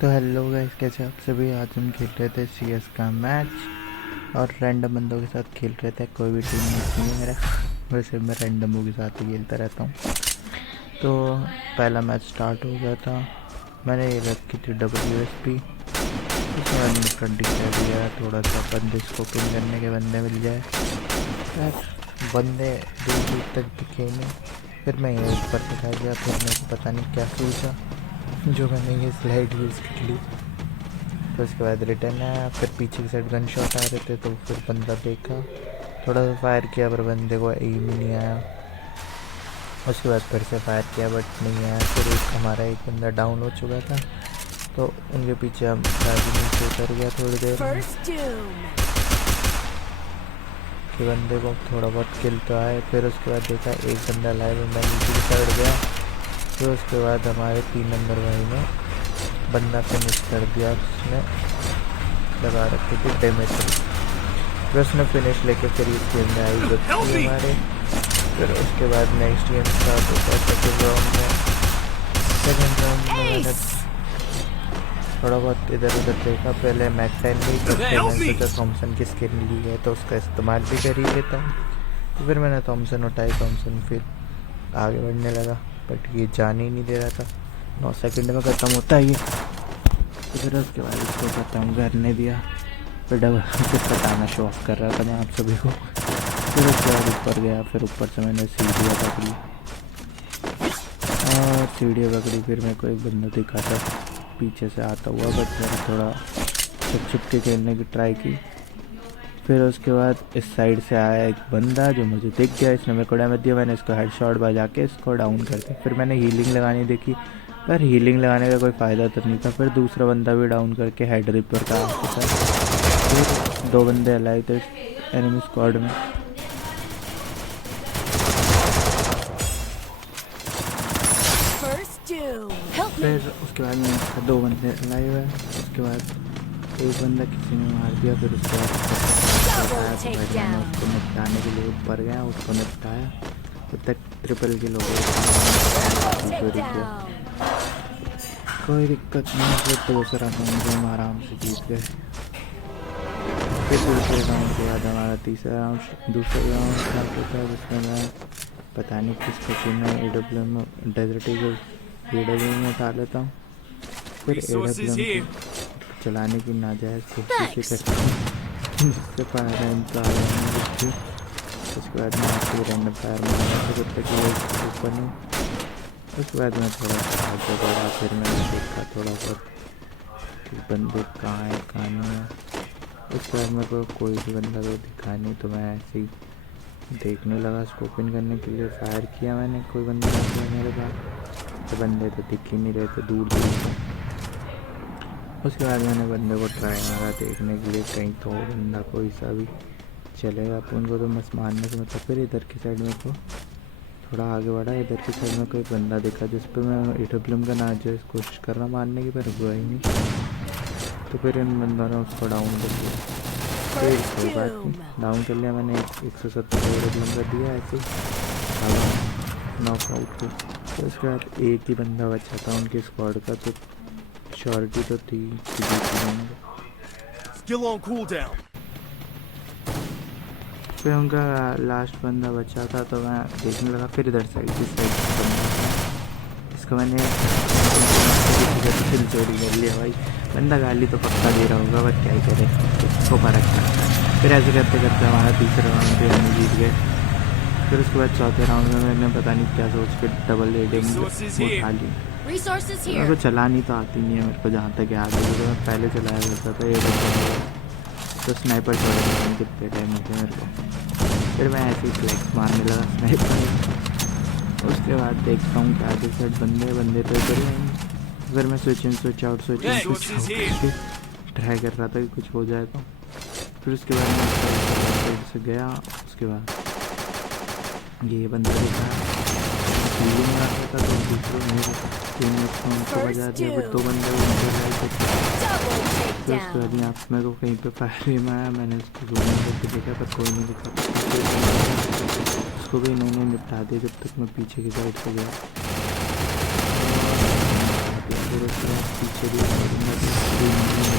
तो hello guys, कैसे आप सभी। आज हम खेल रहे थे CS का मैच और रैंडम बंदों के साथ खेल रहे थे। कोई भी टीम नहीं है मेरा, वैसे मैं रैंडमों के साथ ही खेलता रहता हूँ। तो पहला मैच स्टार्ट हो गया था। मैंने ये रखी थी WSP। उसमें मैंने फ्रंटिंग कर दिया, थोड़ा सा बंदे स्कोपिंग करने के बंदे मिल जाए यार। बंदे दूर दूर तक दिखे नहीं। फिर मैं ये ऊपर दिखा गया, फिर मेरे को पता नहीं क्या सोचा जो मैंने ये स्लाइड यूज़ कर ली। तो उसके बाद रिटर्न आया, फिर पीछे की साइड गन शॉट आ रहे थे तो फिर बंदा देखा, थोड़ा सा फायर किया पर बंदे को एम ही नहीं आया। उसके बाद फिर से फायर किया बट नहीं आया। फिर हमारा एक बंदा डाउन हो चुका था तो उनके पीछे हम नीचे उतर गया थोड़ी देर में कि बंदे को थोड़ा बहुत किल तो आए। फिर उसके बाद देखा एक बंदा लाइव, मैं नीचे की साइड गया। फिर उसके बाद हमारे 3 नंबर भाई ने बंदा फिनिश कर दिया। उसने लगा रखी थी डैमेज, फिर उसने फिनिश लेके फिर इस गेम में आई बची हमारे। फिर उसके बाद नेक्स्ट गेम स्टार्ट होता है सेकेंड राउंड में। सेकेंड राउंड में मैंने थोड़ा बहुत इधर उधर देखा। पहले मैक-10 ली, फिर मैंने सोचा थॉमसन की स्किन ली है तो उसका इस्तेमाल भी कर ही लेता हूँ। तो फिर मैंने थॉमसन उठाई, थॉमसन फिर आगे बढ़ने लगा बट ये जाने ही नहीं दे रहा था। 9 सेकंड में ख़त्म होता है ये। तो फिर उसके बाद इसको ख़त्म करने दिया। फिर डबल फिर बताना शो ऑफ कर रहा था मैं आप सभी को। फिर उसके बाद ऊपर गया, फिर ऊपर से मैंने सीढ़ियाँ पकड़ी और सीढ़ियाँ पकड़ी। फिर मेरे को एक बंदा दिखा था पीछे से आता हुआ, बट मैंने थोड़ा छुप के खेलने की ट्राई की। फिर उसके बाद इस साइड से आया एक बंदा जो मुझे दिख गया, इसने मेरे को डैमेज दिया। मैंने इसको हेडशॉट बजा के इसको डाउन कर दिया। फिर मैंने हीलिंग लगानी देखी पर हीलिंग लगाने का कोई फ़ायदा तो नहीं था। फिर दूसरा बंदा भी डाउन करके हेड रिपर का था। फिर 2 बंदे अलाइव थे एनिमी स्क्वाड में। फिर उसके बाद में 2 बंदे अलाइव है। उसके बाद एक बंदा किसी ने मार दिया। फिर उसके बाद मैंने उसको निपटाने के लिए ऊपर गया, उसको निपटाया। तब तक ट्रिपल किल हो गया। कोई दिक्कत नहीं, फिर दूसरा राउंड हम आराम से जीत गए। फिर दूसरे राउंड के बाद हमारा दूसरा राउंड स्टार्ट होता है जिसमें मैं पता नहीं किस खुशी में AWM डेजर्ट ईगल AWM में उठा लेता हूँ। फिर AWM चलाने की नाजायज़ कोशिश करता हूँ जिससे फायर तो आ रहा। उसके बाद मैं आपको रैंडम फायर मारना जब तक ये ऊपर नहीं। उसके बाद मैं थोड़ा सा आगे बढ़ा, फिर मैंने देखा थोड़ा बहुत कि बंदे कहाँ है कहाँ नहीं है। उसके बाद मेरे को कोई भी बंदा तो दिखा नहीं तो मैं ऐसे ही देखने लगा। स्कोपिंग करने के लिए फायर किया मैंने, कोई बंदा नहीं था मेरे पास। तो बंदे तो दिख ही नहीं रहे थे दूर दूर से। उसके बाद मैंने बंदे को ट्राई मारा देखने के लिए कहीं तो बंदा कोई सा भी चलेगा अपन को तो मस्त मारने से मतलब। फिर इधर की साइड में को थोड़ा आगे बढ़ा, इधर की साइड में कोई बंदा देखा जिस पर मैं AWM का नाजायज़ कोशिश कर रहा मारने की, पर हुआ ही नहीं। तो फिर इन बंदों ने उसको डाउन कर दिया। फिर कोई बात नहीं, डाउन कर लिया मैंने। 170 AWM कर दिया ऐसे ही नॉकआउट को। तो उसके बाद एक ही बंदा बचा था उनके स्क्वाड का, तो श्योरिटी तो थी कि फिर उनका लास्ट बंदा बचा था तो मैं देखने लगा। फिर इधर साइड इस साइड से बंदा था, इसको मैंने फिर चोरी कर लिया। भाई बंदा गाली तो पक्का दे रहा होगा बट क्या ही करे, उसको फर्क पड़ता है। फिर ऐसे करते करते हमारा तीसरा राउंड भी हम जीत गए। फिर उसके बाद चौथे राउंड में मैंने पता नहीं क्या सोच के डबल AWM उठा ली। मेरे को चलानी तो आती नहीं है मेरे को, जहाँ तक याद है तो मैं पहले चलाया करता था AWM। तो स्नाइपर छोड़े कितने टाइम होते मेरे को। फिर मैं ऐसे ही फ्लैक्स मारने लगा स्नाइपर। उसके बाद देखता हूँ कि आगे साइड बंदे तो इधर हैं। फिर मैं स्विच आउट ट्राई कर रहा था कि कुछ हो जाए तो। फिर उसके बाद मैं साइड से गया। उसके बाद ये बंदा देखा फीलिंग आ रहा था तो दूसरों ने 3 उनको बजा दिया, बट 2 बंदे फिर उसके बाद यहाँ मेरे को कहीं पे फायर भी मारा। मैंने उसको जूम करके देखा पर कोई नहीं दिखा। उसको भी इन्होंने निपटा दिया जब तक मैं पीछे की साइड से गया। फिर उसके बाद पीछे भी मारूंगा तो